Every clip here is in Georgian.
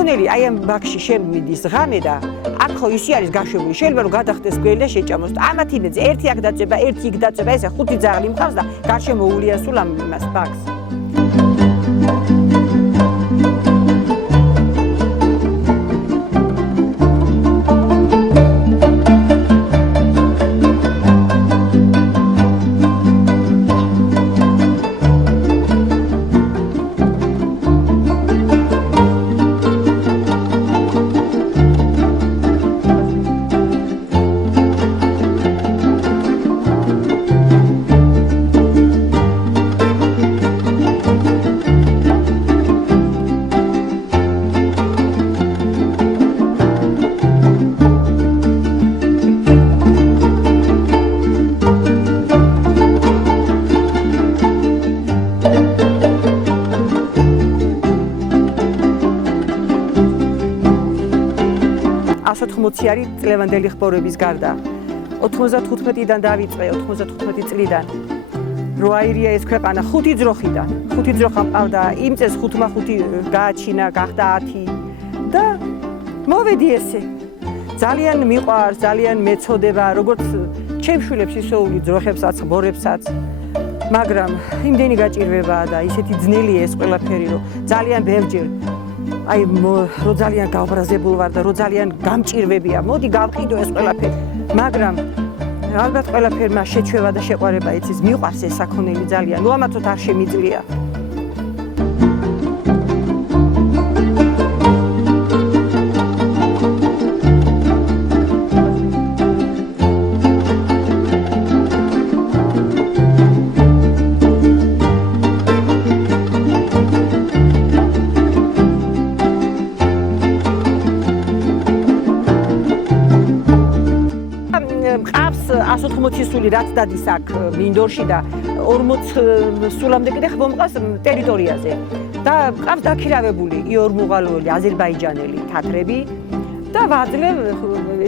საქონელი აი ამ ბაქში შემიდის ღამე და აქ ხო ისი არის გაშვებული. შეიძლება რომ გადახდეს გველი და შეჭამოს. ამათ იმედზე ერთი აქ დაწება, ერთი იქ დაწება, ესე 5 ძაღლი მყავს და გარშემო უულია სულ ამ იმას ბაქს. არის წლევანდელი ხმოვანების გარდა 95-დან დავიწყე 95 წლიდან რო აირია ეს ქვეყანა 5 ძროხიდან 5 ძროხა მყავდა იმ წელს 5 გააჩინა გახდა 10 და მოვედი ესე ძალიან მიყვარს ძალიან მეწოდება როგორც ჩემ შვილებს ისეული ძროხებსაც ღბორებსაც მაგრამ იმდენი გაჭირვებაა და ისეთი ძნელია ეს ყველაფერი რომ ძალიან ბევრჯერ აი რო ძალიან გაუბრაზებულ ვარ და რო ძალიან გამჭირვებია მოდი გავყიდო ეს ყველაფერი მაგრამ ალბათ ყველაფერმა შეჩვევა და შეყვარება იცის მიყვარს ეს საქონელი ძალიან უამაცოდ არ შემიძლია მყავს 180 სული რაც დადის აქ მინდორში და 40 სულამდე კიდე ხმომყავს ტერიტორიაზე და მყავს დაქირავებული იორმუღალოელი აზერბაიჯანელი თათრები და ვაძლევ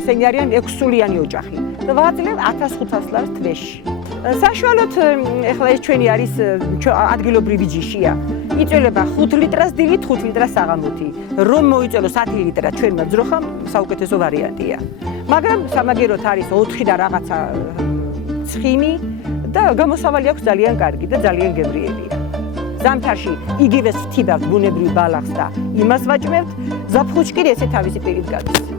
ესენი არიან 6 სულიანი ოჯახი და ვაძლევ 1500 ლარს თვეში საშუალოდ ეხლა ეს ჩვენი არის ადგილობრივი ჯიშია იწელება 5 ლიტრას დილით 5 ლიტრას საღამოთი რომ მოიწელოს 10 ლიტრა ჩვენმა ძროხამ საუკეთესო ვარიანტია მაგრამ სამაგეროთ არის 4 და რაღაცა ცხიმი და გამოსავალი აქვს ძალიან კარგი და ძალიან გემრიელია ზამთარში იგივე ვთიბავთ ბუნებრივ ბალახს და იმას ვაჭმევთ ზაფხულში კი ესე თავისი პირით გადის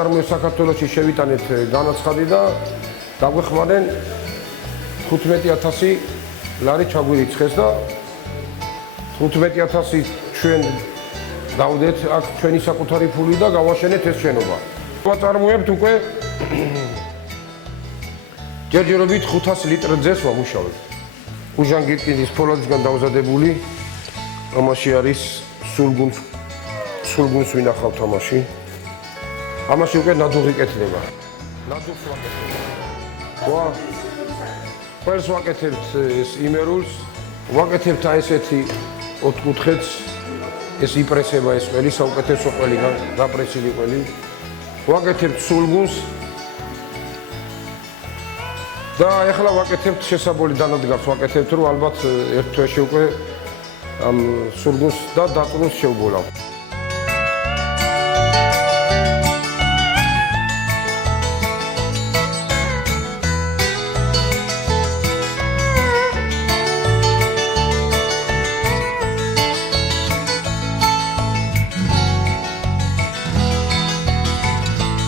წარმოე საქართველოში შევიტანეთ განაცხადი და დაგვეხმარენ 15000 ლარი ჩაგვირიცხეს და 15000 ჩვენ დავდეთ აქ ჩვენი საკუთარი ფული და გავაშენეთ ეს შენობა. ვაწარმოებთ უკვე ჯერჯერობით 500 ლიტր ძეს ვამუშავებთ. უჟანგირკინის ფოლადისგან დავზადებული ამაში არის სულგუნს ვინახავთ ამაში. ამაში უკვე ნადუღი კეთდება. ნადუღს ვაკეთებ. ყველს ვაკეთებთ ეს იმერულს, ვაკეთებთ აი ესეთი ოთხკუთხედს, ეს იპრესება ეს ყველი, საუკეთესო ყველი, დაპრესილი ყველი. ვაკეთებთ სულგუნს და ეხლა ვაკეთებთ შესაბოლი დანადგარს ვაკეთებთ, რომ ალბათ ერთ თვეში უკვე ამ სულგუნს და დაწუნოს შევბოლავ.